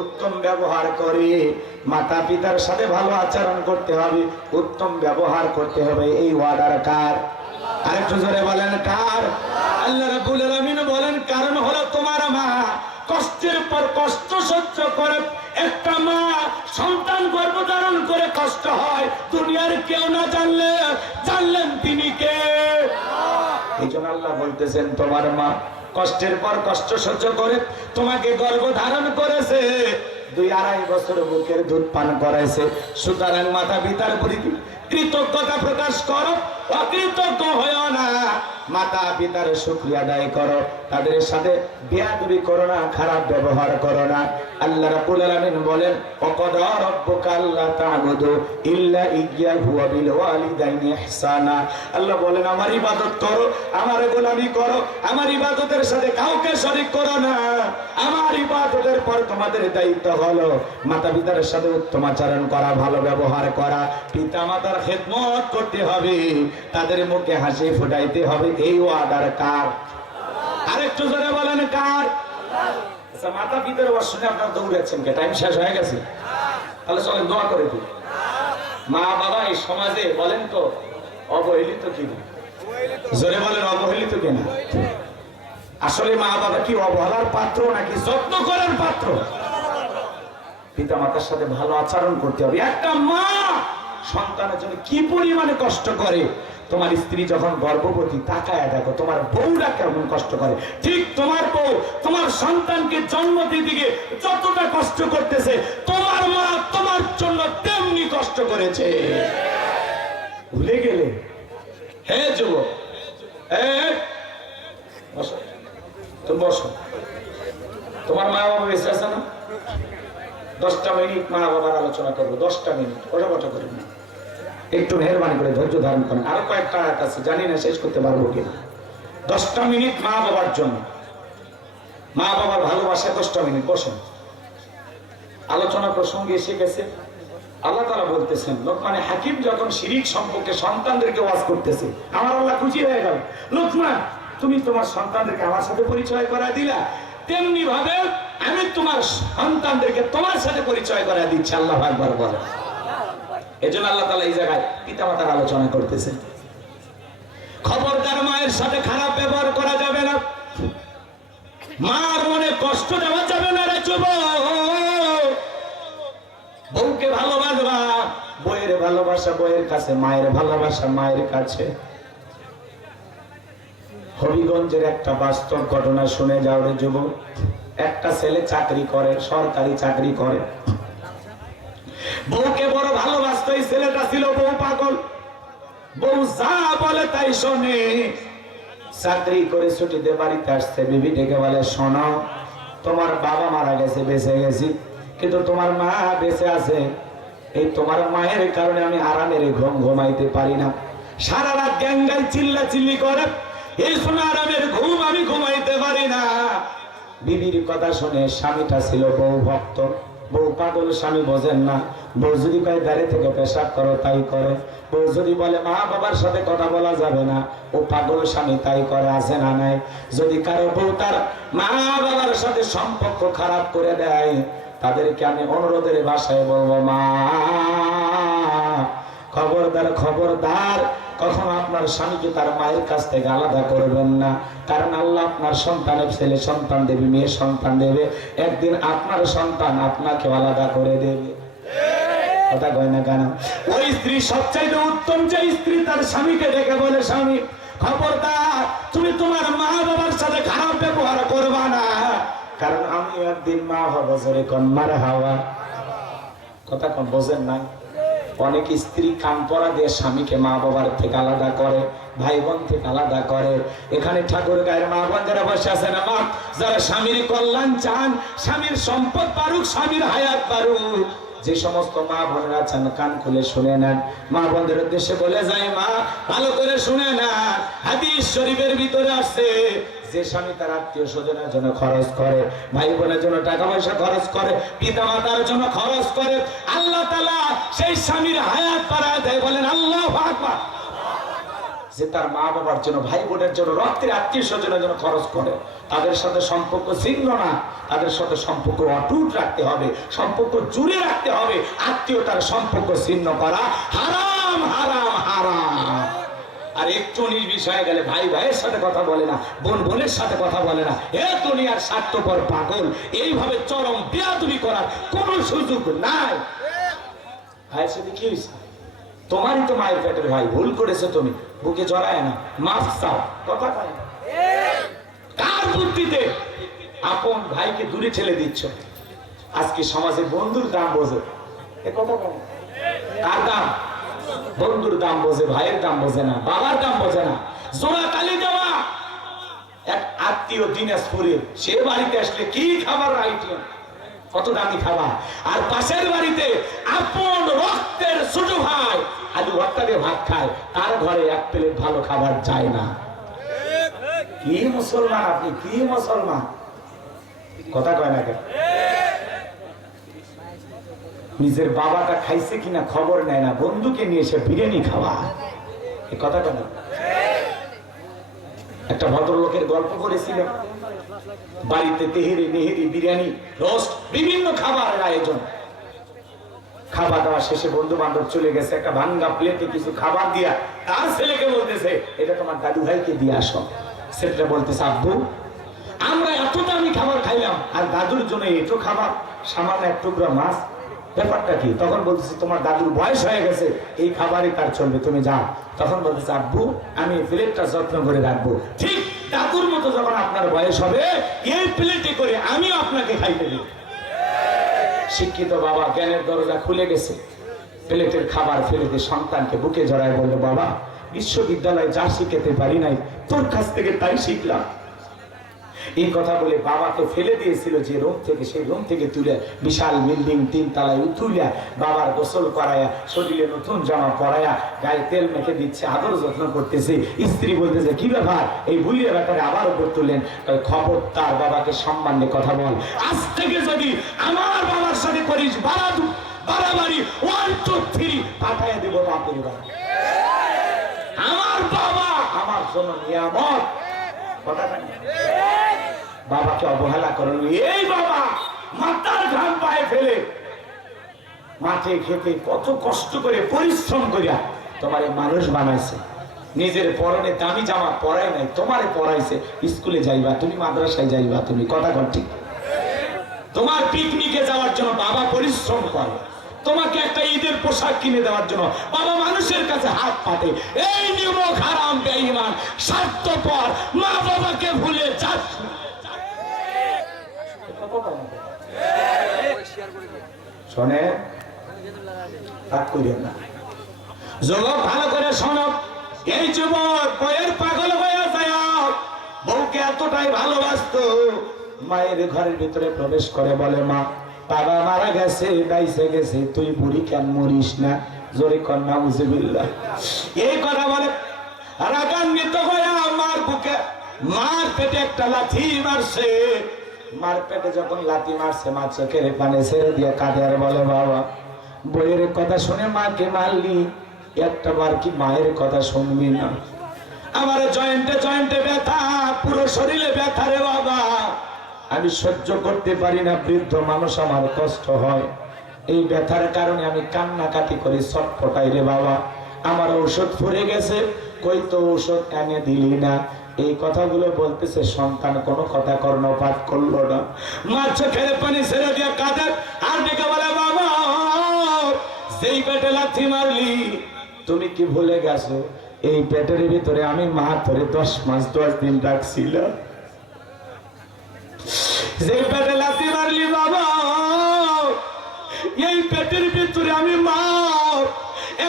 উত্তম ব্যবহার করে, মাতা পিতার সাথে ভালো আচরণ করতে হবে, উত্তম ব্যবহার করতে হবে। এই ওয়াদার কার? আরেকটু জোরে বলেন কার? আল্লাহ রাব্বুল আলামিন বলেন কারণ হলো তোমার মা কষ্টের পর কষ্ট সহ্য করে। একটা মা সন্তান গর্ভধারণ করে কষ্ট হয়, দুনিয়ার কেউ না জানলেন তিনি কে। এই জন্য আল্লাহ বলতেছেন তোমার মা কষ্টের পর কষ্ট সহ্য করে তোমাকে গর্ভধারণ করেছে, 2-2.5 বছর বুকের দুধ পান করাইছে। সুতরাং মাতা পিতার প্রতি কৃতজ্ঞতা প্রকাশ করো, অকৃতজ্ঞ হয়েও না। মাতা পিতার শুকরিয়া আদায় করো, তাদের সাথে বেয়াদবি করো না, খারাপ ব্যবহার করো না। আল্লাহ রাব্বুল আলামিন বলেন ওয়াকাদা রাব্বুকা আল্লা তা'বুদু ইল্লা ইয়্যাহু ওয়া বিল ওয়ালিদাইনি ইহসানা। আল্লাহ বলেন আমার ইবাদত করো, আমার গোলামি করো, আমার ইবাদতের সাথে কাউকে শরীক করো না। আমার ইবাদতের পর তোমাদের দায়িত্ব হলো মাতা পিতার সাথে উত্তম আচরণ করা, ভালো ব্যবহার করা, পিতা মাতার খেদমত করতে হবে, তাদের মুখে হাসি ফুটাইতে হবে। এই ওয়াদার কার? আরেকটু জোরে বলেন কার? আচ্ছা, মাতা পিতার ওয়াসনে আপনারা দৌড়াচ্ছেন কে? টাইম শেষ হয়ে গেছে? তাহলে চলেন দোয়া করে দিই। মা বাবা এই সমাজে বলেন তো অবহেলিত কিনা? জোরে বলেন অবহেলিত কিনা? আসলে মা বাবা কি অবহেলার পাত্র নাকি যত্ন করার পাত্র? পিতা মাতার সাথে ভালো আচরণ করতে হবে। একটা মা সন্তানের জন্য কি পরিমাণে কষ্ট করে, তোমার স্ত্রী যখন গর্ভবতী তাকায় দেখো তোমার বউরা কেমন কষ্ট করে। ঠিক তোমার বউ তোমার সন্তানকে জন্ম দিতে যতটা কষ্ট করতেছে, তোমার মা তোমার জন্য তেমনি কষ্ট করেছে। ভুলে গেলে? হে যুবক, বসো, তুমি বসো। তোমার মা বাবা বেঁচে আছে না? 10টা মিনিট মা বাবার আলোচনা করবো, 10টা মিনিট, ওটা করেন না, একটু মেহরবানি করে ধৈর্য ধারণ করেন। আরো কয়েকটা আয়াত আছে, জানি না শেষ করতে পারবো কিনা। 10টা মিনিট মা বাবার জন্য, মা বাবার ভালোবাসা 10টা মিনিট। বসুন। আলোচনা প্রসঙ্গে এসে গেছে, আল্লাহ তাআলা বলতেছেন লোকমানে হাকিম যখন শিরিক সম্পর্কে সন্তানদেরকে ওয়াজ করতেছে, আমার আল্লাহ খুশি হয়ে গেল। লোকমান, তুমি তোমার সন্তানদেরকে আমার সাথে পরিচয় করায় দিলা, তেমনি ভাবে আমি তোমার সন্তানদেরকে তোমার সাথে পরিচয় করায় দিচ্ছি। আল্লাহু আকবার বলেন। এজন্য আল্লাহ তাআলা এই জায়গায় পিতামাতার আলোচনা করতেছেন। খবরদার মায়ের সাথে খারাপ ব্যবহার করা যাবে না, মার মনে কষ্ট দেওয়া যাবে না রে যুবক। বউকে ভালোবাসবা, বইয়ের ভালোবাসা বইয়ের কাছে, মায়ের ভালোবাসা মায়ের কাছে। হবিগঞ্জের একটা বাস্তব ঘটনা শুনে যাও রে যুবক। একটা ছেলে চাকরি করে, সরকারি চাকরি করে, বউকে বড় ভালোবাসতো। এই ছেলেটা ছিল বউ পাগল, বউ যা বলে তাই শোনে। চাকরি করে ছুটিতে বাড়িতে আসছে, বিবি ডেকে বলে শোনো, তোমার বাবা মারা গেছে, বেঁচে গেছি, কিন্তু তোমার মা বেঁচে আছে। এই তোমার মায়ের কারণে আমি আরামের ঘুম ঘুমাইতে পারি না, সারা রাত গ্যাঙ্গাই চিল্লা চিল্লি করে, এই শোনা আরামের ঘুম আমি ঘুমাইতে পারি না। বিবির কথা শুনে, স্বামীটা ছিল বউ ভক্ত, বউ পাগল, স্বামী বোঝেন না। বউ যদি কয় দাঁড়িয়ে থেকে পেশাব করো তাই করে, বউ যদি বলে মা বাবার সাথে কথা বলা যাবে না, ও পাগল স্বামী তাই করে, আছে না নাই? যদি কারো বউ তার মা বাবার সাথে সম্পর্ক খারাপ করে দেয়, তাদেরকে আমি অনুরোধের ভাষায় বলবো, মা খবরদার খবরদার, কখনো আপনার স্বামীকে তার মায়ের কাছ থেকে আলাদা করবেন না। কারণ আল্লাহ আপনার সন্তানের ছেলে সন্তান দেবে, মেয়ে সন্তান দেবে, একদিন আপনার সন্তান আপনাকে আলাদা করে দেবে। কথা কয় না কেন? ওই স্ত্রী সবচাইতে উত্তম যে স্ত্রী তার স্বামীকে ডেকে বলে, স্বামী খবরদার, তুমি তোমার মা বাবার সাথে খারাপ ব্যবহার করবা না, কারণ আমি একদিন মা হব। জোরে কোন মারহাবা। কথা কোন বোঝেন না? অনেক স্ত্রী কান পরা দিয়ে স্বামীকে মা বাবার থেকে আলাদা করে, ভাই বোন থেকে আলাদা করে। এখানে ঠাকুর গায়ের মা বোন যারা বসে আছে না, মা যারা স্বামীর কল্যাণ চান, স্বামীর সম্পদ পারুক, স্বামীর হায়াত পারুক, যে সমস্ত মা বোনেরা আছেন কান খুলে শুনে নেন। মা বোনদের উদ্দেশ্যে বলে যায়, মা ভালো করে শুনে না, হাদিস শরীফের ভিতরে আছে, যে স্বামী তার আত্মীয় স্বজনের জন্য খরচ করে, ভাই বোনের জন্য টাকা পয়সা খরচ করে, পিতা মাতার জন্য খরচ করে, আল্লাহ তাআলা সেই স্বামীর হায়াত বাড়ায় দেয়। বলেন আল্লাহু আকবার। যে তার মা বাবার জন্য, ভাই বোনের জন্য, রক্তের আত্মীয় স্বজনের জন্য খরচ করে, তাদের সাথে সম্পর্ক ছিন্ন না, তাদের সাথে সম্পর্ক অটুট রাখতে হবে, সম্পর্ক জুড়ে রাখতে হবে। আত্মীয়তার সম্পর্ক ছিন্ন করা হারাম, হারাম, হারাম। আর একটু বিষয়ে গেলে ভাই ভাইয়ের সাথে কথা বলে না, বোন বোনের সাথে কথা বলে না, এ দুনিয়ার স্বার্থপর পাগল। এইভাবে চরম বেয়াদবি করার কোনো সুযোগ নাই। ভাইয়ের সাথে কি হয়েছে? তোমারই তো মায়ের পেটের ভাই, ভুল করেছে, তুমি বুকে জড়ায় না, মাফ চাও, কথা কয় না। কার বুদ্ধিতে আপন ভাইকে দূরে ঠেলে দিচ্ছ? আজকে সমাজে বন্ধুর দাম বোঝে, এ কথা কয় না। কার দাম? বন্ধুর দাম বোঝে, ভাইয়ের দাম বোঝে না, বাবার দাম বোঝে না। জোড়া তালি দেওয়া এক আত্মীয় দিনাজপুরের, সে বাড়িতে আসলে কি খাবার আইটেম, কত দামি খাবার। আর পাশের বাড়িতে আপন রক্তের ছোট ভাই আলু ভর্তা দিয়ে ভাত খায়, তার ঘরে এক প্লেট ভালো খাবার যায় না। কি মুসলমান আপনি, কি মুসলমান? কথা কয় না কেন? নিজের বাবাটা খাইছে কিনা খবর নেয় না, বন্ধুকে নিয়ে এসে বিরিয়ানি খাওয়া, এই কথা কেন? একটা ভদ্রলোকের গল্প করেছিল, বাড়িতে তেহেরি নেহেরি বিরিয়ানি রোস্ট বিভিন্ন খাবারের আয়োজন। খাবার দাওয়া শেষে বন্ধু বান্ধব চলে গেছে, একটা ভাঙ্গা প্লেটে কিছু খাবার দিয়া তার ছেলেকে বলতেছে, এটা তোমার দাদু ভাইকে দিয়ে আসো। ছেলেটা বলতেছে, আব্বু আমরা এত দামি খাবার খাইলাম আর দাদুর জন্য এটো খাবার, সামান্য এক টুকরা মাছ, ব্যাপারটা কি? তখন বলতেছে, তোমার দাদুর বয়স হয়ে গেছে, এই খাবারই তার চলবে, তুমি যাও। তখন বলতেছে, আব্বু আমি প্লেটটা যত্ন করে রাখবো, ঠিক দাদুর মতো যখন আপনার বয়স হবে এই প্লেটে করে আমিও আপনাকে খাইতে দেব। শিক্ষিত বাবা, জ্ঞানের দরজা খুলে গেছে, প্লেটের খাবার ফেলে দিয়ে সন্তানকে বুকে জড়ায় বললো, বাবা বিশ্ববিদ্যালয়ে যা শিখতে পারি নাই তোর কাছ থেকে তাই শিখলাম। এই কথা বলে বাবাকে ফেলে দিয়েছিল যে রুম থেকে, সেই রুম থেকে তুলে বিশাল বিল্ডিং 3 তলায় তুলে বাবার গোসল করায়া, শরীরে নতুন জামা পরায়া, গায়ে তেল মেখে দিচ্ছে, আদর যত্ন করতেছে। স্ত্রী বলতেছে, কি ব্যাপার এই বুড়ির ব্যাপারে আবার উপর তুললেন? খবরদার, বাবাকে সম্মান দিয়ে কথা বল, আজ থেকে যদি আমার বাবার সাথে করিস বাড়াবাড়ি 1 2 3 পাঠাইয়া দেবো বাপের বাড়ি। আমার বাবা আমার জন্য নিয়ামত, কথা জানি। বাবাকে অবহেলা করেন, এই বাবা মাথার ঘাম পায়ে ফেলে মাঠে খেতে কত কষ্ট করে পরিশ্রম করিয়া তোমারে মানুষ বানাইছে, নিজের পরনে দামি জামা পরাই নাই, তোমারে পরাইছে, স্কুলে যাইবা তুমি, মাদ্রাসায় যাইবা তুমি, কথা কর ঠিক। তোমার পিকনিকে যাওয়ার জন্য বাবা পরিশ্রম করে, তোমাকে একটা ঈদের পোশাক কিনে দেওয়ার জন্য বাবা মানুষের কাছে হাত পাতে। এই নিমক হারাম বেঈমান স্বার্থপর মা বাবাকে ভুলে যাচ্ছে। শোনে না যুবক, ভালো করে শোনো, এই যুবক বইয়ের পাগল হয়ে যায়, বউকে এতটাই ভালোবাসতো, মায়ের ঘরের ভিতরে প্রবেশ করে বলে, মা বাবা মারা গেছে, বাইসে গেছে, তুই বুড়ি কেন মরিস না? জোরে কন্যা উজুবিল্লাহ। এই কথা বলে রাগান্বিত হয়ে আমার বুকে মার পেটে একটা লাথি মারছে। মার পেটে যখন লাথি মারছে, মা চোখের পানি ছেড়ে দিয়ে কাঁদে আর বলে, বাবা বইয়ের কথা শুনে মাকে মারলি, একটা বার কি মায়ের কথা শুনবি না? আমার জয়েন্টে জয়েন্টে ব্যথা, পুরো শরীরে ব্যথা রে বাবা, আমি সহ্য করতে পারি না, বৃদ্ধ মানুষ আমার কষ্ট হয়, এই ব্যথার কারণে আমি কান্নাকাটি করে ছটফটাই রে বাবা, আমার ঔষধ ফুরে গেছে, কই তো ঔষধ এনে দিলি না। এই কথাগুলো বলতেছে, সন্তান কোনো কথা কর্ণপাত করলো না, মা চোখের পানি ছেড়ে দিয়ে কাঁদে আর ডেকে বলে, বাবা যেই পেটে লাথি মারলি তুমি কি ভুলে গেছো এই পেটের ভিতরে আমি মা ধরে 10 মাস 10 দিন রাখছিলাম? যে পেটে লাথি মারলি বাবা, এই পেটের ভিতরে আমি মা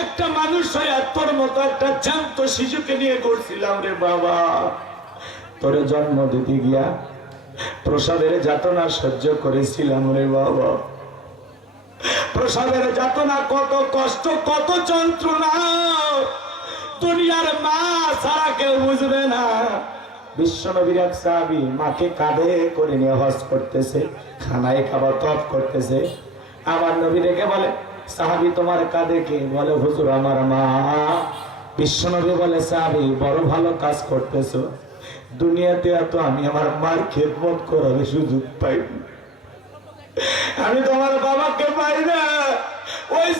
একটা মানুষ হয়ে তোর মতো একটা জ্যান্ত শিশুকে নিয়ে করছিলাম রে বাবা। তোরে জন্ম দিতে গিয়া প্রসবের যাতনা সহ্য করেছিলাম রে বাবা, প্রসবের যাতনা, কত কষ্ট, কত যন্ত্রণা, দুনিয়ার মা ছাড়া কেউ বুঝবে না। বিশ্বনবীর এক সাহাবী মাকে কাঁধে করে নিয়ে হজ করতেছে, খানায় খাবার তপ করতেছে, আমার নবী ডেকে বলে, সাহাবী তোমার কাঁধে কে? বলে, হুজুর আমার মা। বিশ্বনবী বলে, সাহাবী বড় ভালো কাজ করতেছো, দুনিয়াতে এত আমি আমার মার খেদমত করার সুযোগ পাই, আমি তোমার বাবাকে পাই না। ওই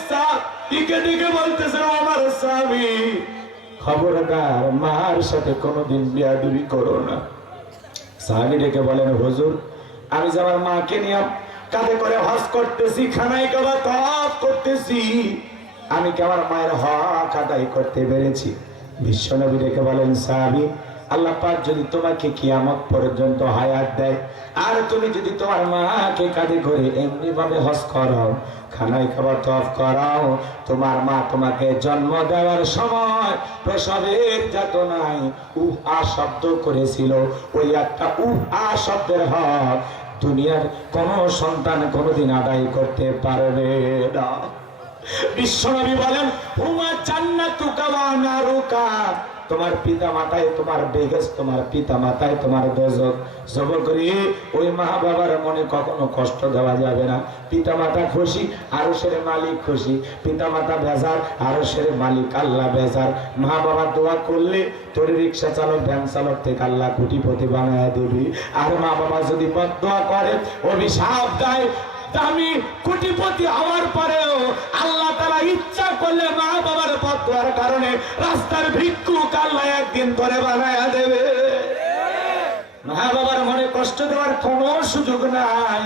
দিকে দিকে বলতেছে, আমার স্বামী খবরদার মার সাথে কোনোদিন বিয়াদবি করো না। সাহাবী ডেকে বলেন, হুজুর আমি যে আমার মাকে নিয়ে কাঁধে করে হজ করতেছি, খানায় কাবা তওয়াফ করতেছি, আমি কি আমার মায়ের হক আদায় করতে পেরেছি? বিশ্বনবী ডেকে বলেন, সাহাবী আল্লাহ পাক যদি তোমাকে কিয়ামত পর্যন্ত হায়াত দেয়, আর তুমি যদি তোমার মাকে কাঁধে করে এমনি ভাবে হজ করাও, খানায় খাবার তওয়াফ করাও, তোমার মা তোমাকে জন্ম দেওয়ার সময় প্রসবের যাতনায় উহ আ শব্দ করেছিল, ওই একটা উহ আ শব্দের হক দুনিয়ার কোন সন্তান কোনোদিন আদায় করতে পারবে না। বিশ্বনবী বলেন, হুমা জান্নাতুকা ওয়া নারুকা, তোমার পিতা মাতায় তোমার বেহেশত, তোমার পিতা মাতায় তোমার দোজখ। যুবকরে ওই মা বাবার মনে কখনো কষ্ট দেওয়া যাবে না। পিতা মাতা খুশি, আরশের মালিক খুশি। পিতা মাতা বেজার, আরশের মালিক আল্লাহ বেজার। মা বাবা দোয়া করলে তোর রিক্সা চালক, ভ্যান চালক থেকে আল্লাহ কোটিপতি বানায় দিবি। আর মা বাবা যদি বদদোয়া করে, অভিশাপ দেয়, আমি কোটিপতি হওয়ার পরেও আল্লাহ তাআলা ইচ্ছা করলে মা বাবার বদদোয়ার কারণে রাস্তার ভিক্ষুক আল্লাহ একদিন ধরে বানায়া দেবে। মা বাবার মনে কষ্ট দেওয়ার কোনো সুযোগ নাই।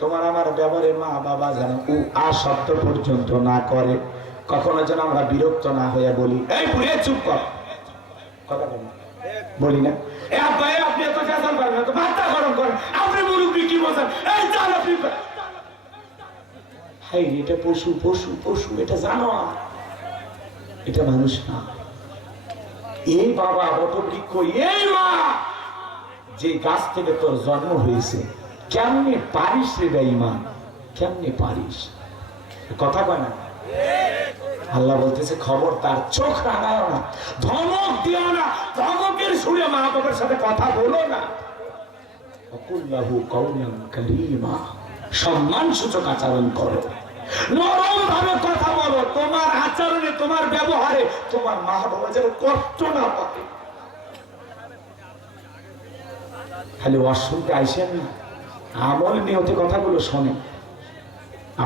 তোমার আমার ব্যবহারে মা বাবা যেন উ আ শব্দ পর্যন্ত না করে, কখনো যেন আমরা বিরক্ত না হয়ে বলি, এই বুড়ে চুপ কর, কথা বলি না, আপনি এত ফ্যাশন করেন না, তো মাথা গরম করেন, আপনি মুরব্বী কি বলছেন, এই চাল আপনি, হাই এটা পশু, পশু পশু, এটা জানোয়ার, এটা মানুষ না। এই বাবা বটবৃক্ষ, এই মা, যে গাছ থেকে তোর জন্ম হয়েছে, কেমনে পারিস রে বেঈমান, কেমনে পারিস? কথা কয় না? আল্লাহ বলতেছে, খবর তার, চোখ রাঙায় না, ধমক দিও না, ধমকের সুরে মা বাবার সাথে কথা বলো না। আকুল্লাহু কাউলান কারীমা, সম্মান সূচক আচরণ করো, নরম ভাবে কথা বলো। তোমার আচরণে, তোমার ব্যবহারে তোমার মা বাবা যেন কষ্ট না পায়। খালি অশুনতে আইসেন না, আমল নিয়তে কথাগুলো শোনেন।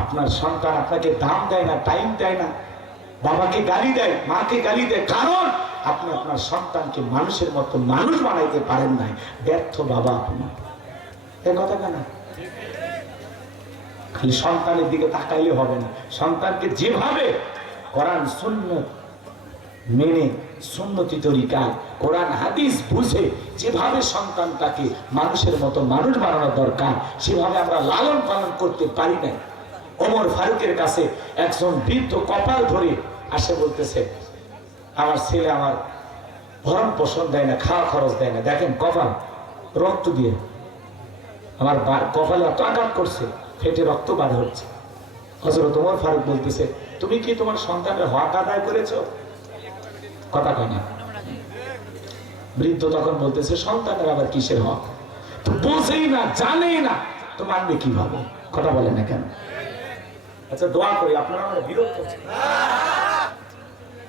আপনার সন্তান আপনাকে দাম দেয় না, টাইম দেয় না, বাবাকে গালি দেয়, মাকে গালি দেয়, কারণ আপনি আপনার সন্তানকে মানুষের মতো মানুষ বানাইতে পারেন নাই। ব্যর্থ বাবা আপনি। এই কথা কেন? খালি সন্তানের দিকে তাকাইলে হবে না। সন্তানকে যেভাবে কোরআন সুন্নাত মেনে, সুন্নতি তরিকায় কোরআন হাদিস বুঝে যেভাবে সন্তানটাকে মানুষের মতো মানুষ বানানো দরকার, সেভাবে আমরা লালন পালন করতে পারি না। ওমর ফারুকের কাছে একজন বৃদ্ধ কপাল ধরে আসে, বলতেছে, আমার ছেলে আমার ভরণ পোষণ দেয় না, খাওয়া খরচ দেয় না, দেখেন কপাল রক্ত দিয়ে আমার কপালে এত আঘাত করছে, ফেটে রক্ত বার হচ্ছে। হযরত ওমর ফারুক বলতেছে, তুমি কি তোমার সন্তানের হক আদায় করেছো? কথা কয় না। বৃদ্ধ তখন বলতেছে, সন্তানের আবার কিসের হক? তো বোঝেই না, জানেই না, তো মানবে কিভাবে? কথা বলে না কেন? আচ্ছা দোয়া করি, আপনারা আমার বিরক্ত হচ্ছে,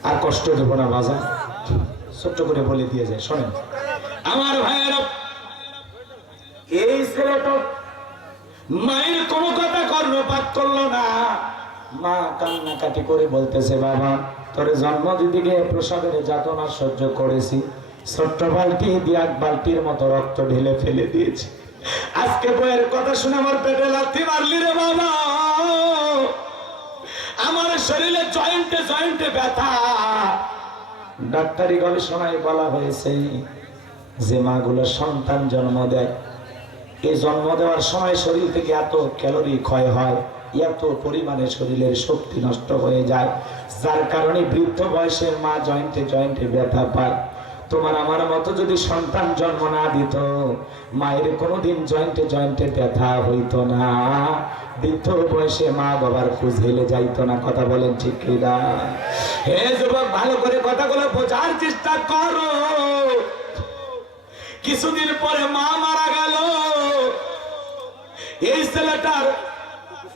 আর কষ্ট দেব না বাজার, ছোট্ট করে বলে দিয়ে যায়, শোনেন আমার ভাইয়েরা, এই ছেলেটা মায়ের কোনো কথা কর্ণপাত করলো না। মা কান্নাকাটি করে বলতেছে, বাবা তোরে জন্ম দিদিকে প্রসবের যাতনা সহ্য করেছি, ছোট্ট বালতি দিয়ে এক বালতির মতো রক্ত ঢেলে ফেলে দিয়েছি, আজকে বইয়ের কথা শুনে আমার পেটে লাথি মারলি রে বাবা, আমার শরীরে জয়েন্টে জয়েন্টে ব্যথা। ডাক্তারি গবেষণায় বলা হয়েছে, যে মাগুলো সন্তান জন্ম দেয়, এই জন্ম দেওয়ার সময় শরীর থেকে এত ক্যালোরি ক্ষয় হয়, এত পরিমাণে শরীরের শক্তি নষ্ট হয়ে যায়, যার কারণে বৃদ্ধ বয়সের মা জয়েন্টে জয়েন্টে ব্যথা পায়। তোমার আমার মতো যদি সন্তান জন্ম না দিত, মায়ের কোনোদিন জয়েন্টে জয়েন্টে ব্যথা হইতো না, বৃদ্ধ বয়সে মা বাবার খোঁজ হেলে যাইতো না। কথা বলেন ঠিক কিনা? হে যুবক, ভালো করে কথাগুলো বোঝার চেষ্টা করো। কিছুদিন পরে মা মারা গেল, এই ছেলেটার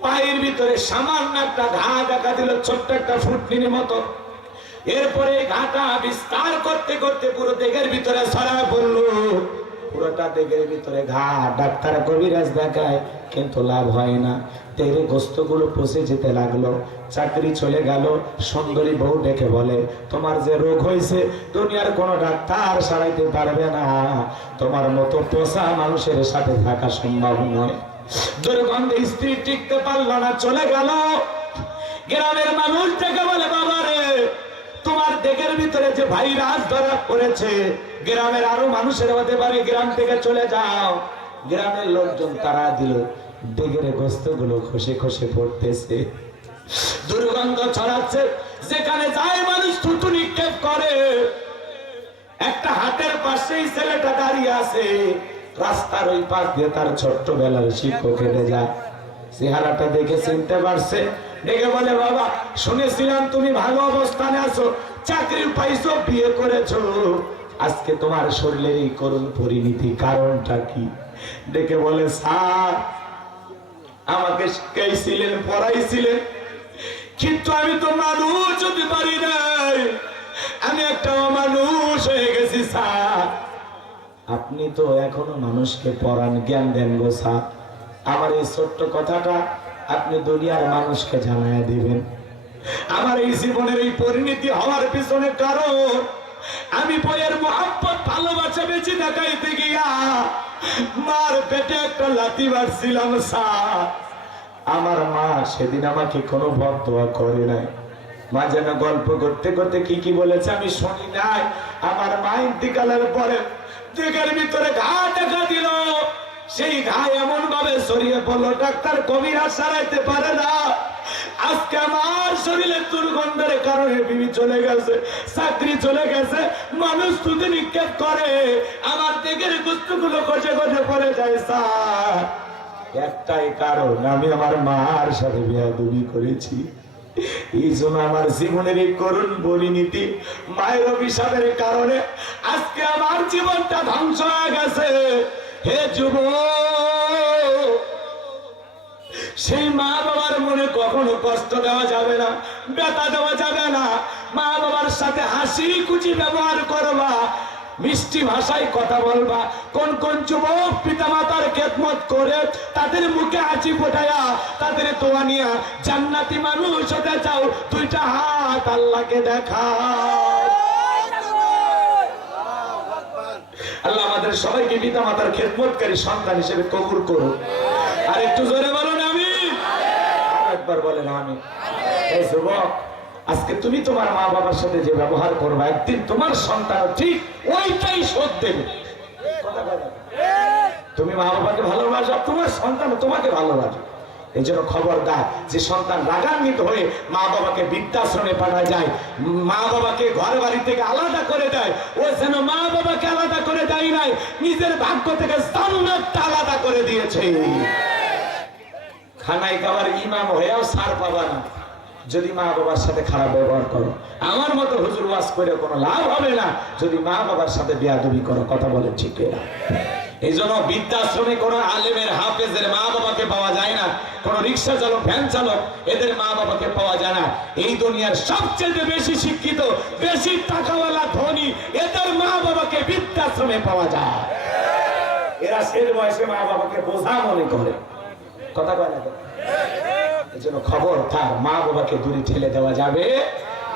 পায়ের ভিতরে সামান্য একটা ঘা দেখা দিল, ছোট্ট একটা ফুটনির মতো। এরপরে ঘাটা বিস্তার করতে করতে পুরো দেহের ভিতরে ছড়ায় পড়লো। পুরোটা দেহের ভিতরে ঘা। ডাক্তার কবিরাজ দেখায় কিন্তু লাভ হয় না। তেরে গোস্তগুলো পচে যেতে লাগলো। চাকরি চলে গেল। সুন্দরী বউ ডেকে বলে, তোমার যে রোগ হয়েছে দুনিয়ার কোনো ডাক্তার সারাইতে পারবে না। তোমার মতো পোষা মানুষের সাথে থাকা সম্ভব নয়। দুর্গন্ধে স্ত্রী টিকতে পারল না, চলে গেল। গ্রামের মানুষ ডেকে বলে, বাবা রে, তোমার দেহের ভিতরে যে ভাইরাস ধরা পড়েছে, গ্রামের আরো মানুষের হতে পারে, গ্রাম থেকে চলে যাও। গ্রামের লোকজন তারা দিল। দেহের গোস্তগুলো খসে খসে পড়তেছে, দুর্গন্ধ ছড়াচ্ছে। যেখানে যায় মানুষ থুতু নিক্ষেপ করে। একটা হাটের পাশেই ছেলেটা দাঁড়িয়ে আছে। রাস্তার ওই পাশ দিয়ে তার ছোট্টবেলার শিক্ষক হেঁটে যায়। চেহারাটা দেখে চিনতে পারছে। দেখে বলে, বাবা শুনেছিলাম তুমি ভালো অবস্থানে আছো, চাকরি পাইছো, বিয়ে করেছো, আজকে তোমার শরীরের এই করুণ পরিণতি, কারণটা কি? ডেকে বলে, স্যার আমাকে শিখাইছিলেন, পড়াইছিলেন, কিন্তু আমি তো মানুষ হতে পারি নাই, আমি একটা অমানুষ হয়ে গেছি স্যার। আপনি তো এখনো মানুষকে পড়ান, জ্ঞান দেন গো স্যার। আমার এই ছোট্ট কথাটা আপনি দুনিয়ার মানুষকে জানায় দিবেন। আমার এই জীবনের এই পরিণতি হওয়ার পিছনে কারণ আমি বইয়ের মোহাম্মত ভালোবাসা বেঁচে দেখাইতে গিয়া মার পেটে একটা লাথি মারছিলাম স্যার। আমার মা সেদিন আমাকে কোনো বদদোয়া করে নাই। মা যেন গল্প করতে করতে কি কি বলেছে আমি শুনি নাই। আমার মা ইন্তিকালের পরে দেহের ভিতরে ঘা দেখা দিল। সেই ঘা এমন ভাবে ছড়িয়ে পড়লো, ডাক্তার কবিরাজ সারাইতে পারে না। আজকে আমার শরীরে দুর্গন্ধের কারণে বিবি চলে গেছে, চাকরি চলে গেছে, মানুষ তুলে নিক্ষেপ করে, আমার দেহের গোস্তগুলো খসে খসে পড়ে যায় স্যার। একটাই কারণ, আমি আমার মার সাথে বেয়াদবি করেছি। এই জন্য আমার জীবনের এই করুণ পরিণতি, মায়ের অভিশাপের কারণে আজকে আমার জীবনটা ধ্বংস হয়ে গেছে। হে যুবক, সেই মা বাবার মনে কখনো কষ্ট দেওয়া যাবে না, ব্যথা দেওয়া যাবে না। মা বাবার সাথে হাসি খুশি ব্যবহার করবা, মিষ্টি ভাষায় কথা বলবা। কোন কোন যুবক পিতা মাতার খেদমত করে তাদের মুখে হাসি ফোটায়া তাদের দোয়া নিয়া জান্নাতি মানুষ হতে চাও, দুইটা হাত আল্লাহকে দেখাও। আল্লাহ আমাদের সবাইকে পিতা মাতার খেদমতকারী সন্তান হিসেবে কবুল করুন। আর একটু জোরে বলুন আমিন। একবার বলেন আমিন। এই যুবক, আজকে তুমি তোমার মা বাবার সাথে যে ব্যবহার করবে, একদিন তোমার সন্তান ঠিক ওইটাই শোধ দেবে। তুমি মা বাবাকে ভালোবাসো, তোমার সন্তান তোমাকে ভালোবাসো। এই জন্য খবরদার, যে সন্তান রাগান্বিত হয়ে মা বাবাকে বৃদ্ধাশ্রমে পাঠায় যায়, মা বাবাকে ঘর বাড়ি থেকে আলাদা করে দেয়, ও যেন মা বাবাকে আলাদা করে দেয় নাই, নিজের ভাগ্য থেকে জান্নাতটা আলাদা করে দিয়েছে। খানায় খাবার ইমাম হয়েও ছাড় পাবা না যদি মা বাবার সাথে খারাপ ব্যবহার করো। আমার মতো হুজুর ওয়াজ করে কোনো লাভ হবে না যদি মা বাবার সাথে বেয়াদবি করো। কথা বলে ঠিক না? এই জন্য বৃদ্ধাশ্রমে কোনো আলেমের হাফেজের মা বাবাকে পাওয়া যায় না, কোনো রিক্সা চালক, ভ্যান চালক, এদের মা বাবাকে পাওয়া যায় না। এই দুনিয়ার সবচেয়ে বেশি শিক্ষিত, বেশি টাকাওয়ালা, ধনী, এদের মা বাবাকে বৃদ্ধাশ্রমে পাওয়া যায়। এরা শেষ বয়সে মা বাবাকে বোঝা মনে করে। কথা বলে না? এই জন্য খবর, তার মা বাবাকে দূরে ঠেলে দেওয়া যাবে।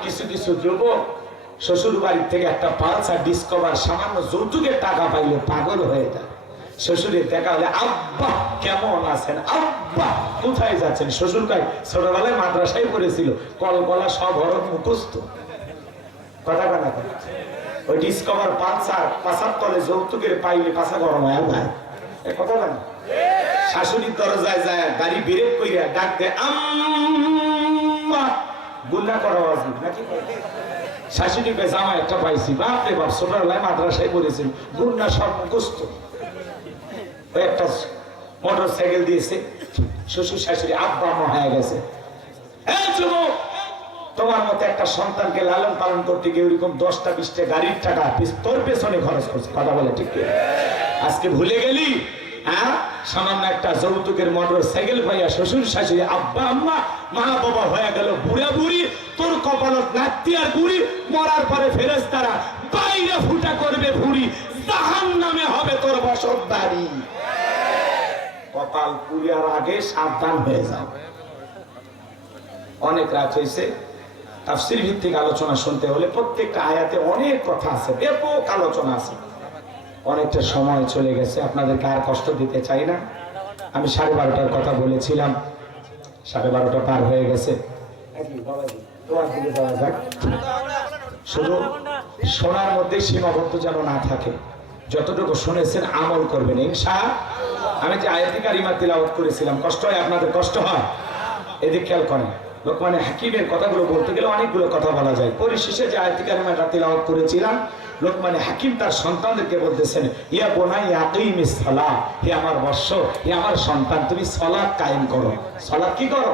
কিছু কিছু যুবক শ্বশুর বাড়ির থেকে একটা পালসার ডিসকভার সামান্য যৌতুকের টাকা পাইলে পাগল হয়ে যায়। শ্বশুরের দেখা হলে, আব্বা কেমন আছেন, আব্বা কোথায় যাচ্ছেন? শ্বশুর কাই ছোটবেলায় মাদ্রাসায় পড়েছিল, কলকলা সব হরফ মুখস্থ। কথা বলে না? ওই ডিসকভার পালসার পাশার তলে যৌতুকের পাইলে পাশা গরম হয় ভাই। কথা বলে না? শাশুড়ির দরজায় যায়, গাড়ি ব্রেক কইরা ডাক দেয়, আম্মা। গুন্ডা করা উচিত নাকি? শাশুড়ি কে জামা একটা পাইছি, বাপরে বাপ, ছোটবেলায় মাদ্রাসায় পড়েছেন, গুন্ডা সব মুখস্থ। ওই একটা মোটর সাইকেল দিয়েছে, শ্বশুর শাশুড়ি আব্বা মা হয়ে গেছে। এই যুবক, তোমার মতো একটা সন্তানকে লালন পালন করতে গিয়ে ওইরকম 10টা 20টা গাড়ির টাকা তোর পেছনে খরচ করছে। কথা বলে ঠিক? আজকে ভুলে গেলি হ্যাঁ সামান্য একটা যৌতুকের মোটর সাইকেল পাইয়া শ্বশুর শাশুড়ি আব্বা আম্মা মা বাবা হয়ে গেল বুড়া বুড়ি, তোর কপালত নাতি আর বুড়ি, মরার পরে ফেরেশতারা বাইরে ফুটা করবে ভুড়ি, জাহান্নামে হবে তোর বসত বাড়ি। কপাল পুড়িয়ার আগে সাবধান হয়ে যাও। অনেক রাত হয়েছে, তাফসীর ভিত্তিক আলোচনা শুনতে হলে প্রত্যেকটা আয়াতে অনেক কথা আছে, ব্যাপক আলোচনা আছে। অনেকটা সময় চলে গেছে, আপনাদেরকে আর কষ্ট দিতে চাই না। আমি 12:30টার কথা বলেছিলাম, 12:30টা পার হয়ে গেছে। শুধু শোনার মধ্যে সীমাবদ্ধ যেন না থাকে, যতটুকু শুনেছেন আমল করবেন ইনশাআল্লাহ। আমি যে আয়াতে কারিমা তিলাওয়াত করেছিলাম, কষ্ট হয় আপনাদের? কষ্ট হয়? এদিকে খেয়াল করেন, লোকমানে হাকিমের কথাগুলো বলতে গেলে অনেকগুলো কথা বলা যায়। পরিশেষে যে আয়াতে কারিমাটা তিলাওয়াত করেছিলাম, লোকমানে হাকিম তার সন্তানদেরকে বলতেছেন, ইয়া বুনাইয়া আকিমিস সালাহ, হে আমার বৎস, হে আমার সন্তান, তুমি সালাত কায়েম করো। সালাত কি করো?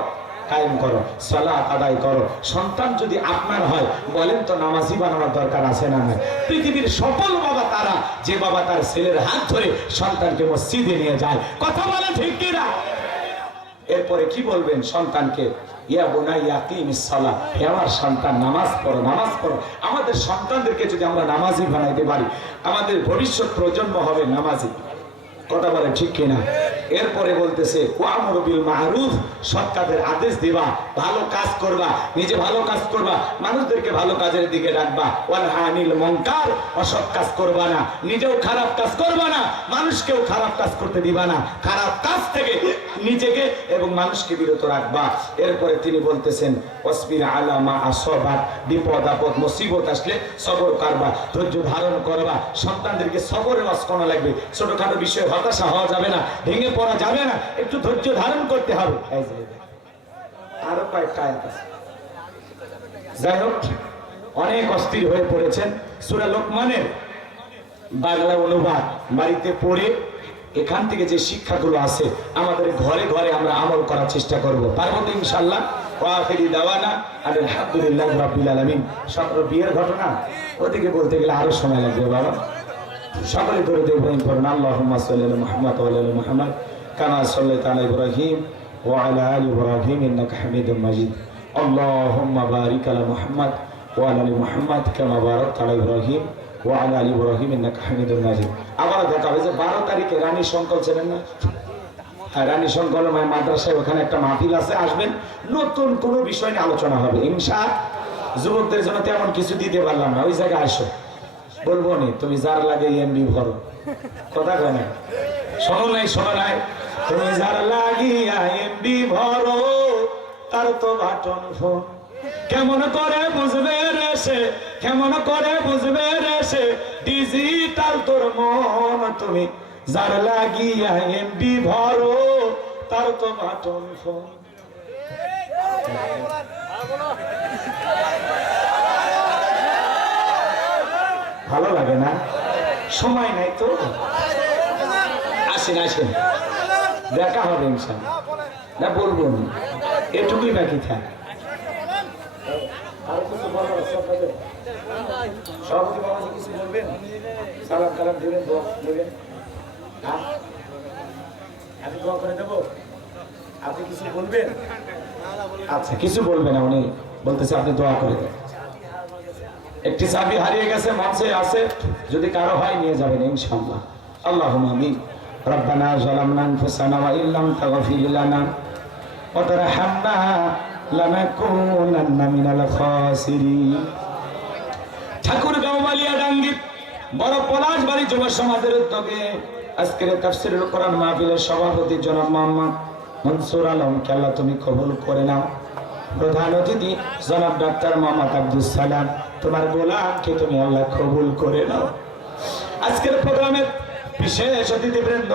কায়েম করো, সালাত আদায় করো। সন্তান যদি আপনার হয়, বলেন তো নামাজি বানানোর দরকার আছে না নাই? পৃথিবীর সফল বাবা তারা, যে বাবা তার ছেলের হাত ধরে সন্তানকে মসজিদে নিয়ে যায়। কথা বলে ঠিক কিনা? এরপরে কি বলবেন সন্তানকে? ইয়া বুনাইয়া আকিমিস সালাহ, হে আমার সন্তান নামাজ পড়ো, নামাজ পড়ো। আমাদের সন্তানদেরকে যদি আমরা নামাজি বানাইতে পারি, আমাদের ভবিষ্যৎ প্রজন্ম হবে নামাজি। কথা বলে ঠিক কিনা? এরপরে বলতেছে ওয়ামরু বিল মারুফ, সৎ কাজের আদেশ দিবা, ভালো কাজ করবা, নিজে ভালো কাজ করবা, মানুষদেরকে ভালো কাজের দিকে ডাকবা। ওয়ানহা আনিল মুনকার, অসৎ কাজ করবা না, নিজেও খারাপ কাজ করবা না, মানুষকেও খারাপ কাজ করতে দিবা না, খারাপ কাজ থেকে নিজেকে এবং মানুষকে বিরত রাখবা। এরপরে তিনি বলতেছেন ওয়াসবির আলা মা আসাবাক, বিপদ আপদ মুসিবত আসলে সবর করবা, ধৈর্য ধারণ করবা। সন্তানদেরকে সবরের ওয়াজ করা লাগবে। ছোটখাটো বিষয়ে হতাশা হওয়া যাবে না, ভেঙে পড়া যাবে না, একটু ধৈর্য ধারণ করতে হবে। আরো কয়েকটা আয়াত আছে। যাই হোক, অনেক অস্থির হয়ে পড়েছেন। সূরা লোকমানের বাংলা অনুবাদ বাড়িতে পড়ে এখান থেকে যে শিক্ষাগুলো আছে আমাদের ঘরে ঘরে আমরা আমল করার চেষ্টা করব। পারবো তো ইনশাআল্লাহ? ওয়াখিরি দাওয়ানা আলহামদুলিল্লাহি রাব্বিল আলামিন। সকল বিয়ের ঘটনা ওদিকে বলতে গেলে আরো সময় লাগবে বাবা। সকলে ধরে দেখবেন পড়ুন আল্লাহুম্মা সাল্লি আলা মুহাম্মাদ ওয়া আলা আলি মুহাম্মাদ কামা সাল্লাইতা আলা ইব্রাহিম ওয়া আলা আলি ইব্রাহিম ইন্নাকা হামিদুম মাজিদ। আল্লাহুম্মা বারিক আলা মুহাম্মাদ ওয়া আলা আলি মুহাম্মাদ কামা বারাকতা আলা ইব্রাহিম ওয়া আলা আলি ইব্রাহিম ইন্নাকা হামিদুম মাজিদ। আবার দেখা হবে যে 12 তারিখে রানী সংকল ছিলেন না? রানী সংকল মাদ্রাসায় ওখানে একটা মাহফিল আছে, আসবেন। নতুন কোনো বিষয় নিয়ে আলোচনা হবে ইনশাআল্লাহ। যুবকদের জন্য তেমন কিছু দিতে পারলাম না, ওই জায়গায় আসো। বলবো নি তুমি যার লাগে এমবি ভরো। কথা কয় না? শোনো নাই, শোনো নাই, তুমি যার লাগিয়া এমবি ভরো তার তো বাটন ফোন। কেমন করে বুঝবে রে সে, কেমন করে বুঝবে রে সে, ডিজিটাল তোর মন। তুমি যার লাগিয়া এমবি ভরো তার তো বাটন ফোন। ভালো লাগে না? সময় নাই তো, আসেন আসেন, দেখা হবে ইনশাআল্লাহ। না বলবো না, এটুকুই বাকি থাক। আর কিছু বলার আছে আপনাদের? সভাপতি বাবাজি কিছু বলবেন? সালাম কালাম দিবেন, দোয়া দেবেন? আমি দোয়া করে দেবো, আপনি কিছু বলবেন? আচ্ছা, কিছু বলবেন না, উনি বলতেছে আপনি দোয়া করে দেন। একটি চাবি হারিয়ে গেছে, মঞ্চে আছে, যদি কারো হয় নিয়ে যাবেন ইনশাআল্লাহ। আল্লাহুম্মা আমিন। রব্বানা যালামনা আনফুসানা ওয়া ইল্লাম তাগফির লানা ওয়া তারহামনা লানাকুনান্না মিনাল খাসিরিন। ঠাকুরগাঁও বালিয়াডাঙ্গি বড় পলাশবাড়ি যুব সমাজের উদ্যোগে আজকের তাফসীরুল কোরআন মাহফিলের সভাপতি জনাব মোহাম্মদ মনসুর আলমকে আল্লাহ তুমি কবুল করে নাও। প্রধান অতিথি জনাব ডাক্তার মোহাম্মদ আব্দুস সালাম, তোমার গোলামকে তুমি আল্লাহ কবুল করে নাও। আজকের প্রোগ্রামের বিশেষ অতিথিবৃন্দ,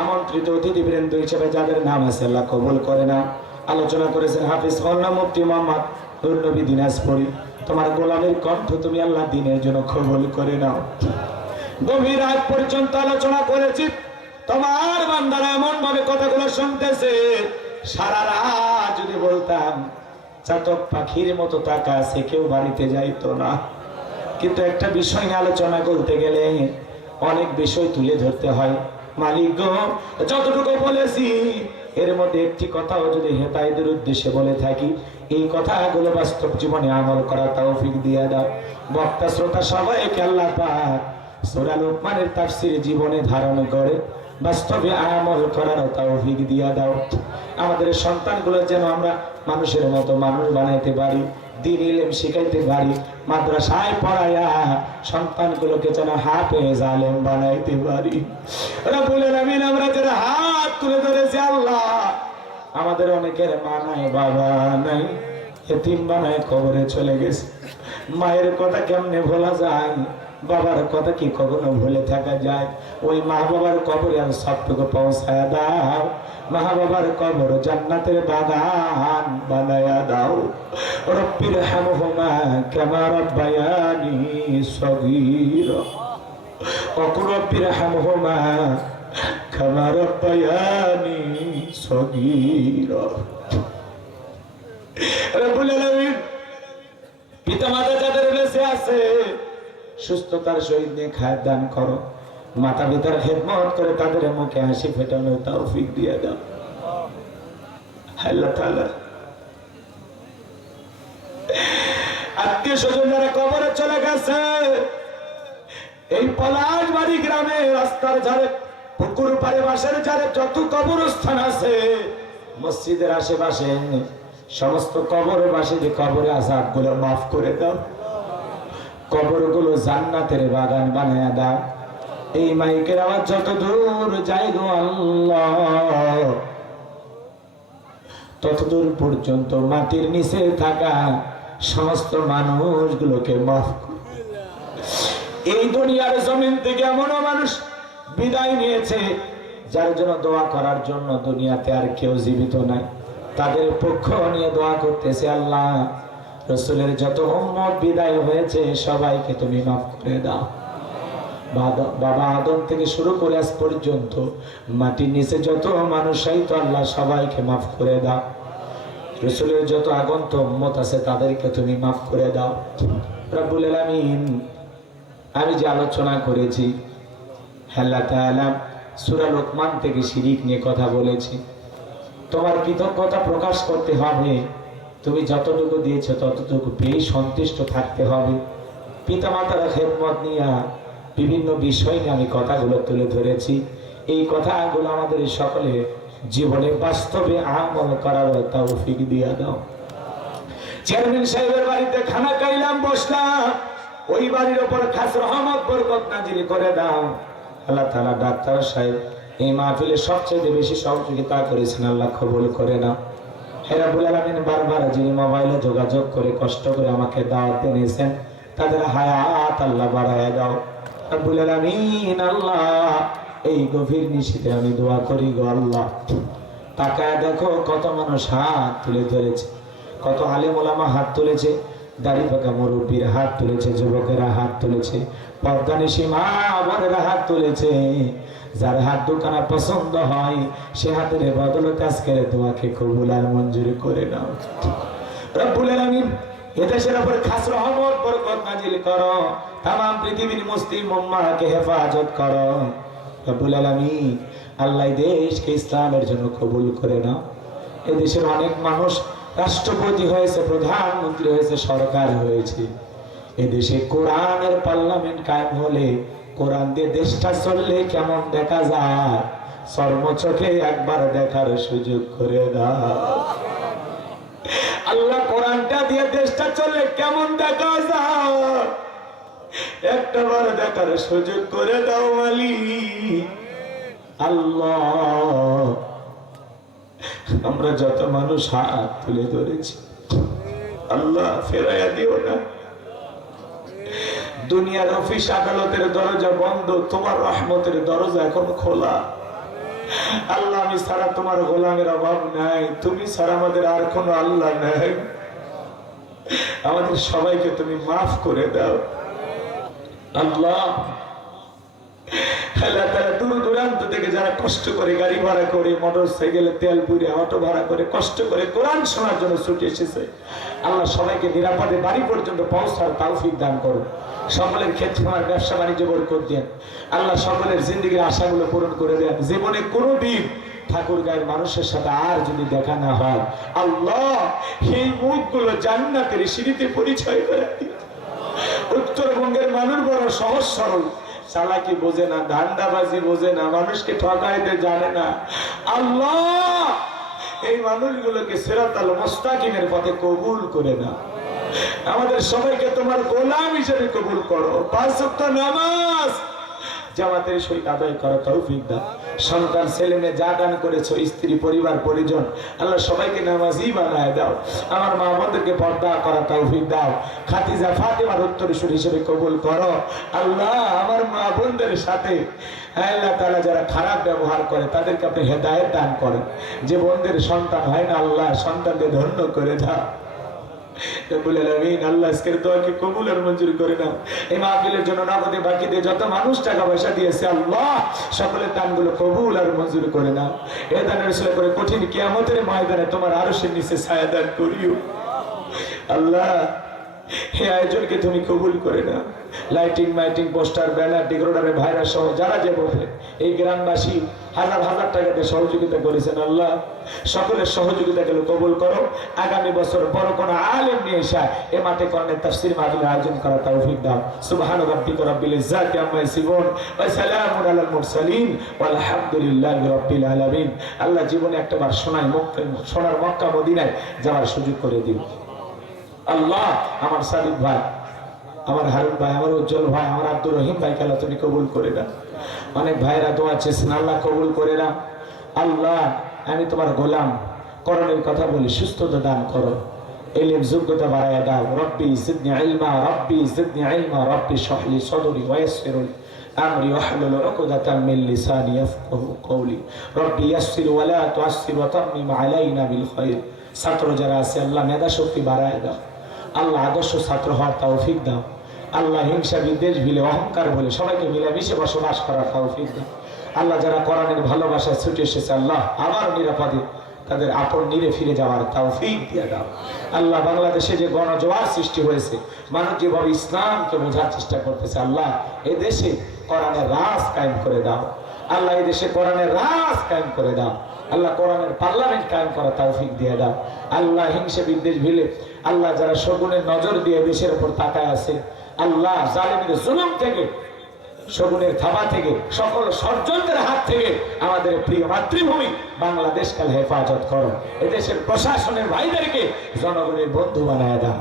আমন্ত্রিত অতিথিবৃন্দ হিসেবে যাদের নাম আছে আল্লাহ কবুল করে নাও। আলোচনা করেছেন হাফিজ মাওলানা মুফতি মোহাম্মদ নুর নবী দিনাজপুরি, তোমার গোলামের কণ্ঠ তুমি আল্লাহ দিনের জন্য কবুল করে নাও। গভীর রাত পর্যন্ত আলোচনা করেছি, তোমার বান্দারা এমন ভাবে কথাগুলো শুনতেছে, সারা রাত যদি বলতাম চাতক পাখির মতো টাকা আছে, কেউ বাড়িতে যাইতো না। কিন্তু একটা বিষয় নিয়ে আলোচনা করতে গেলে অনেক বিষয় তুলে ধরতে হয়। মালিক গো, যতটুকু বলেছি এর মধ্যে একটি কথাও যদি হেদায়েতের উদ্দেশ্যে বলে থাকি, এই কথাগুলো বাস্তব জীবনে আমল করা তৌফিক দিয়ে দাও। বক্তা শ্রোতা সবাইকে আল্লাহ পাক সূরা লোকমানের তাফসীর জীবনে ধারণ করে বাস্তবে আমল করার তৌফিক দিয়ে দাও। আমাদের সন্তানগুলো যেন আমরা মানুষের মতো মানুষ বানাইতে পারি, দ্বীন ইলম শিখাইতে পারি, মাদ্রাসায় পড়ায়া সন্তানগুলোকে যেন হাফেজ আলেম বানাইতে পারি। রব্বুল আলামিন, আমরা যারা হাত তুলে ধরেছি আল্লাহ, আমাদের অনেকের মা নাই, বাবা নাই, এতিম বানায় কবরে চলে গেছে। মায়ের কথা কেমনে ভোলা যায়, বাবার কথা কি কখনো ভুলে থাকা যায়? ওই মা বাবার কবরে আর সবটুকু পৌঁছায় দাও। মা বাবার কবর জান্নাতের বাগান বানায়া দাও। রব্বির হামহুমা কামা রাব্বায়ানি সগীরা। রব্বির হামহুমা কামা রাব্বায়ানি সগীরা। রব্বুল আলামিন, পিতামাতা যাদের বেঁচে আছে সুস্থতার সহিত নেখায়াত দান করো। মাতা পিতার খেদমত করে তাদের মুখে হাসি ফোটানোর তৌফিক দিয়ে দাও আল্লাহ তাআলা। আত্মীয় স্বজন যারা কবরে চলে গেছে, এই পলাশবাড়ি গ্রামে রাস্তার ধারে, পুকুর পাড়ে, বাসের ধারে যত কবরস্থান আছে, মসজিদের আশেপাশে সমস্ত কবরবাসীদের কবরে আযাবগুলো মাফ করে দাও। কবরগুলো জান্নাতের বাগান বানায়া দাও। এই মাইকের আওয়াজ যত দূর যায় গো আল্লাহ, ততদূর পর্যন্ত মাটির নিচে থাকা সমস্ত মানুষগুলোকে মাফ করো। এই দুনিয়ার জমিন থেকে এমনও মানুষ বিদায় নিয়েছে যার জন্য দোয়া করার জন্য দুনিয়াতে আর কেউ জীবিত নাই, তাদের পক্ষ নিয়ে দোয়া করতেছে আল্লাহ। রাসূলের যত উম্মত বিদায় হয়েছে সবাইকে তুমি মাফ করে দাও। বাবা আদম থেকে শুরু করে আজ পর্যন্ত মাটির নিচে যত মানুষ তো আল্লাহ সবাইকে মাফ করে দাও। রাসূলের যত আগন্ত উম্মত আছে তাদেরকে তুমি মাফ করে দাও। রব্বুল আলামিন, আমি যে আলোচনা করেছি আল্লাহ তাআলা সূরা লোকমান থেকে শিরিক নিয়ে কথা বলেছি, তোমার কৃতজ্ঞতা প্রকাশ করতে হবে। তুমি যতটুকু দিয়েছো ততটুকু পেয়ে সন্তুষ্ট থাকতে হবে। পিতামাতার খেদমত নিয়ে বিভিন্ন বিষয় নিয়ে আমি কথাগুলো তুলে ধরেছি। এই কথাগুলো আমাদের সকলে জীবনে বাস্তবে আমল করার তৌফিক দিয়ে দাও। চেয়ারম্যান সাহেবের বাড়িতে খানা খাইলাম, বসলাম, ওই বাড়ির উপর খাস রহমত বরকত নাজিল করে দাও আল্লাহ তাআলা। ডাক্তার সাহেব এই মাহফিলে সবচেয়ে বেশি সহযোগিতা করেছেন, আল্লাহ কবুল করে নাও। হে রব্বুল আলামিন, বারবার যিনি মোবাইলে যোগাযোগ করে কষ্ট করে আমাকে দাওয়াত দিয়েছেন তাদের হায়াত আল্লাহ বাড়ায় দাও রব্বুল আলামিন। আল্লাহ, এই গভীর নিশীথে আমি দোয়া করি গো আল্লাহ, তাকায় দেখো কত মানুষ হাত তুলে ধরেছে, কত আলেম ওলামা হাত তুলেছে, দাড়ি পাকা মুরব্বীর হাত তুলেছে, যুবকেরা হাত তুলেছে, পর্দানিশী মা বোনেরা হাত তুলেছে। যার হাত দুখানা পছন্দ হয় সে হাতের বদলতে আজকের দোয়াকে কবুল আর মঞ্জুর করে নাও রব্বুল আলামিন। এদেশের উপর খাস রহমত বরকত নাজিল করো, तमाम পৃথিবীর মুসলিম উম্মাহকে হেফাজত করো রব্বুল আলামিন। আল্লাহ দেশকে ইসলামের জন্য কবুল করে নাও। এদেশের অনেক মানুষ রাষ্ট্রপতি হয়েছে, প্রধানমন্ত্রী হয়েছে, সরকার হয়েছে। এদেশে কোরআনের পার্লামেন্ট কায়েম হলে, কোরআন দিয়ে দেশটা চললে কেমন দেখা যায়, চর্মচোখে একবার দেখার সুযোগ করে দাও আল্লাহ। কোরআনটা দিয়ে দেশটা চললে কেমন দেখা যায়, একটাবার দেখার সুযোগ করে দাও মালিক আল্লাহ। আমরা যত মানুষ হাত তুলে ধরেছি আল্লাহ ফেরাইয়া দিও না। দুনিয়ার অফিস আদালতের দরজা বন্ধ, তোমার রহমতের দরজা এখন খোলা আল্লাহ। আমি ছাড়া তোমার গোলামের অভাব নাই, তুমি ছাড়া আমাদের আর কোনো আল্লাহ নাই। আমাদের সবাইকে তুমি মাফ করে দাও আল্লাহ। আল্লাহ তাআলা দূর দূরান্ত থেকে যারা কষ্ট করে গাড়ি ভাড়া করে মোটর সাইকেলে তেল পুড়ে অটো ভাড়া করে কষ্ট করে কোরআন শোনার জন্য ছুটে এসেছে, আল্লাহ সবাইকে নিরাপদে বাড়ি পর্যন্ত পৌঁছার তৌফিক দান করুন। সকলের ক্ষেত্রে আমার ব্যবসা বাণিজ্য বরকত দেন। আল্লাহ সকলের জিন্দেগীর আশাগুলো পূরণ করে দেন। জীবনে কোনোদিন ঠাকুর গায়ের মানুষের সাথে আর যদি দেখা না হয়, আল্লাহ এই মুখগুলো জান্নাতের সিঁড়িতে পরিচয় করে দিন। উত্তরবঙ্গের মানুষ বড় সহজ সরল, চালাকি বোঝে না, ধান্দাবাজি বোঝে না, মানুষকে ঠকাইতে জানে না। আল্লাহ এই মানুষগুলোকে সিরাতাল মুস্তাকিমের পথে কবুল করে না। আমাদের সবাইকে তোমার গোলাম হিসেবে কবুল করো। 5 ওয়াক্ত নামাজ জামাতের সহিত আদায় করা তৌফিক দাও। সন্তান ছেলে মেয়ে যা দান করেছো, স্ত্রী পরিবার পরিজন, আল্লাহ সবাইকে নামাজি বানায় দাও। আমার মা বোনদেরকে পর্দা করা তৌফিক দাও। খাদিজা ফাতেমার উত্তরসূরি হিসেবে কবুল করো। আল্লাহ আমার মা বোনদের সাথে আল্লাহ তাআলা যারা খারাপ ব্যবহার করে তাদেরকে আপনি হেদায়েত দান করেন। যে বোনদের সন্তান হয় না, আল্লাহ সন্তানকে ধন্য করে দাও। আল্লাহ আজকের দোয়াকে কবুল আর মঞ্জুর করে নাও। এই মাহফিলের জন্য নগদে বাকি দিয়ে যত মানুষ টাকা পয়সা দিয়েছে, আল্লাহ সকলের দানগুলো কবুল আর মঞ্জুর করে নাও। এই দানের উসিলা করে কঠিন কিয়ামতের ময়দানে তোমার আরশের নিচে ছায়া দান করিও। আল্লাহ এই আয়োজনকে তুমি কবুল করে নাও। লাইটিং মাইটিং পোস্টার ব্যানার ডেকোরেটরের ভাইরা সহ যারা যে বসে এই গ্রামবাসী হাজার হাজার টাকাতে সহযোগিতা করেছেন, আল্লাহ সকলের সহযোগিতাকে কবুল করো। আগামী বছর বড় কোন আলেম নিয়ে এসে এ মাঠে কোরআনের তাফসীর মাহফিলের আয়োজন করা তৌফিক দাও। সুবহান রাব্বিকা রাব্বিল ইজ্জাতি আম্মা ইয়াসিফুন ওয়া সালামুন আলাল মুরসালিন ওয়ালহামদুলিল্লাহি রাব্বিল আলামিন। আল্লাহ জীবনে একটাবার সোনার মক্কা মদিনায় যাওয়ার সুযোগ করে দিন। আল্লাহ আমার সাদিক ভাই, আমার হারুন ভাই, আমার উজ্জ্বল ভাই, আমার আব্দুর রহিম ভাইকে আল্লাহ তুমি কবুল করে দাও। অনেক ভাইরা দোয়া চেয়েছেন, আল্লাহ কবুল করে দাও। আল্লাহ আমি তোমার গোলাম, করণের কথা বলি, সুস্থতা দান করো, ইলম যোগ্যতা বাড়ায় দাও। রব্বি জিদনি ইলমা, রব্বি জিদনি ইলমা, রব্বি শরহ লি সাদরি ওয়া ইয়াসসির আমরি ওয়াহলুল উকদাতাম মিন লিসানি ইয়াফকাহু কওলি। রব্বি ইয়াসসির ওয়া লা তুআসসির ওয়া তাম্মিম আলাইনা বিল খায়র। ছাত্র যারা আছে আল্লাহ মেধা শক্তি বাড়ায় দাও। আল্লাহ আদর্শ ছাত্র হওয়ার তৌফিক দাও। আল্লাহ হিংসা বিদ্বেষ ভিলে অহংকার বলে সবাইকে মিলেমিশে বসবাস করার তৌফিক দাও। আল্লাহ যারা কোরআনের ভালোবাসায় ছুটে এসেছে, আল্লাহ আমার নিরাপদে তাদের আপন নিরে ফিরে যাওয়ার তৌফিক দিয়ে দাও। আল্লাহ বাংলাদেশে যে গণজোয়ার সৃষ্টি হয়েছে, মানুষ যেভাবে ইসলামকে বোঝার চেষ্টা করতেছে, আল্লাহ এই দেশে কোরআনের রাজ কায়েম করে দাও। আল্লাহ এই দেশে কোরআনের রাজ কায়েম করে দাও। আল্লাহ কোরআনের পার্লামেন্ট কায়েম করা তৌফিক দিয়ে দাও। আল্লাহ হিংসা বিদ্বেষ ভিলে আল্লাহ যারা শগুনের নজর দিয়ে দেশের উপর তাকায় আছে, আল্লাহ জালিমের জুলুম থেকে, শগুনের থাবা থেকে, সকল ষড়যন্ত্রের হাত থেকে আমাদের প্রিয় মাতৃভূমি বাংলাদেশ কাল হেফাজত করো। এদেশের প্রশাসনের ভাইদেরকে জনগণের বন্ধু বানায় দাও।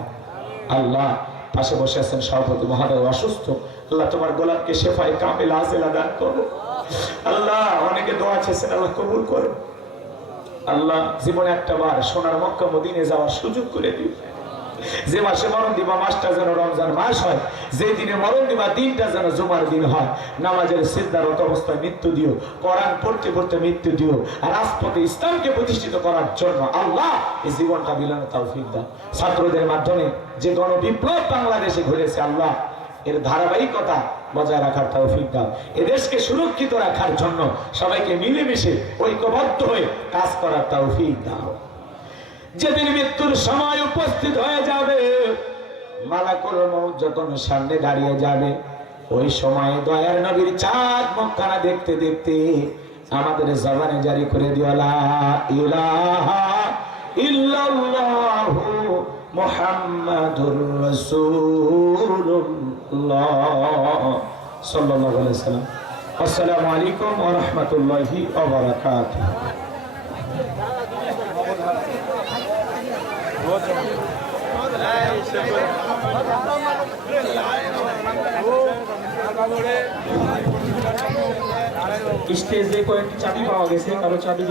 আল্লাহ পাশে বসে আছেন সভাপতি মহোদয় অসুস্থ, আল্লাহ তোমার গোলামকে শেফায়ে কামিল আজেলা দান করো। আল্লাহ অনেকে দোয়া চেয়েছেন, আল্লাহ কবুল করো। আল্লাহ জীবনে একটা বার সোনার মক্কা মদিনে যাওয়ার সুযোগ করে দিও। যে মাসে মরণ দিবা মাসটা যেন রমজান মাস হয়, যে দিনে মরণ দিবা দিনটা যেন জুমার দিন হয়। নামাজের সিজদারত অবস্থায় মৃত্যু দিও, কোরআন পড়তে পড়তে মৃত্যু দিও। আর রাজপথে ইসলামকে প্রতিষ্ঠিত করার জন্য আল্লাহ এই জীবনটা বিলানোর তৌফিক দাও। ছাত্রদের মাধ্যমে যে গণবিপ্লব বাংলাদেশে ঘটেছে, আল্লাহ এর ধারাবাহিকতা বজায় রাখার তৌফিক দাও। এদেশকে সুরক্ষিত রাখার জন্য সবাইকে মিলেমিশে ঐক্যবদ্ধ হয়ে কাজ করার তৌফিক দাও। যেদিন মৃত্যুর সময় উপস্থিত হয়ে যাবে, মালাকুল মউত যখন সামনে দাঁড়িয়ে যাবে, ওই সময় দয়ার নবীর চাঁদ মুখখানা দেখতে দেখতে আমাদের জবানে জারি করে দিও লা ইলাহা ইল্লাল্লাহু মুহাম্মাদুর রাসূলুল্লাহ সাল্লাল্লাহু আলাইহি ওয়াসাল্লাম। আসসালামু আলাইকুম ওয়া রাহমাতুল্লাহি ওয়া বারাকাতুহু। স্টেজে কয়েকটি চাবি পাওয়া গেছে, কারো চাবি